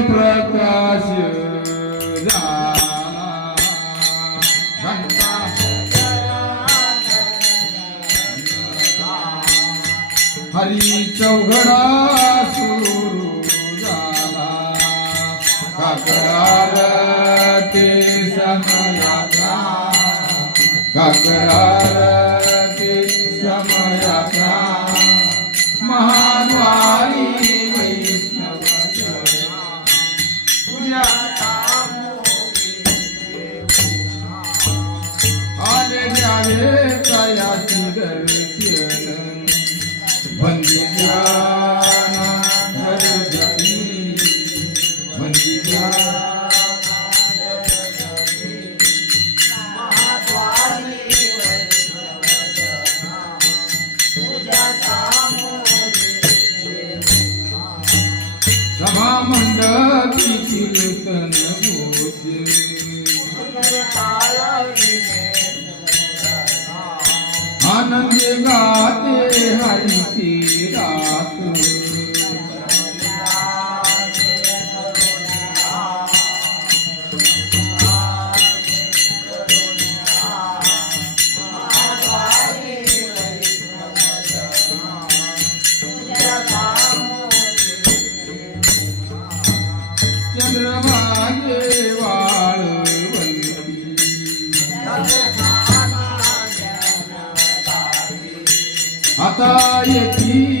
प्रकाश हरी चौघडा सुरू झाला. काकरार ते समयाचा काकरार सभा मंडपी कीर्तन घोष आनंद गाते हरिची रात आता येतील आपुली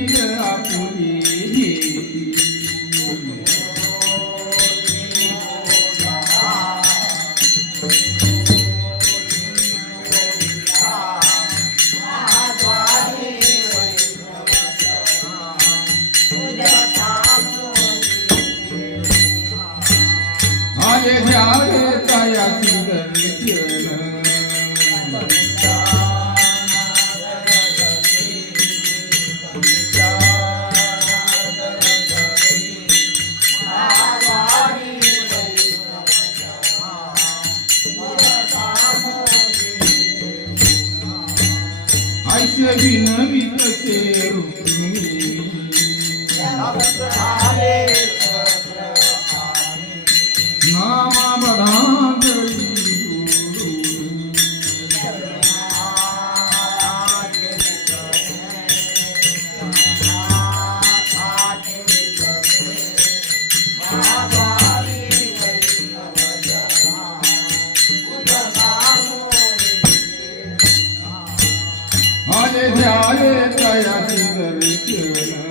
తగిన విత చేరు. आले जावे तयाची दर्शन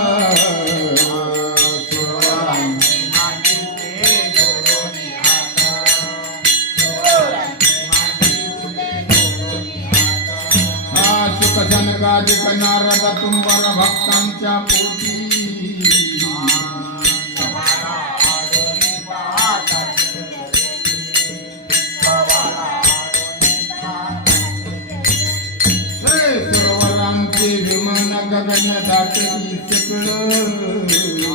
विराजित नारद तुंबर भक्तांच्या पोटी सरोवरांचे विमान गगन दाटली सकळ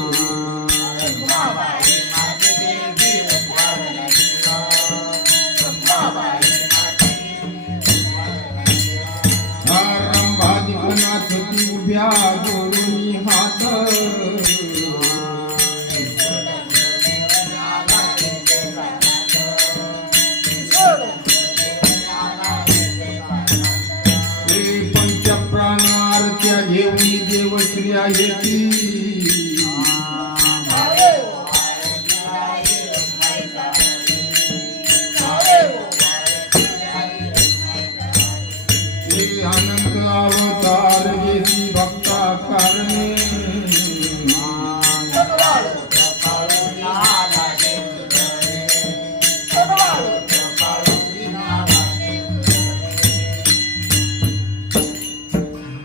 ती उभ्या हात. हे पंचप्राणार्च्या घेऊन देवश्री आहेत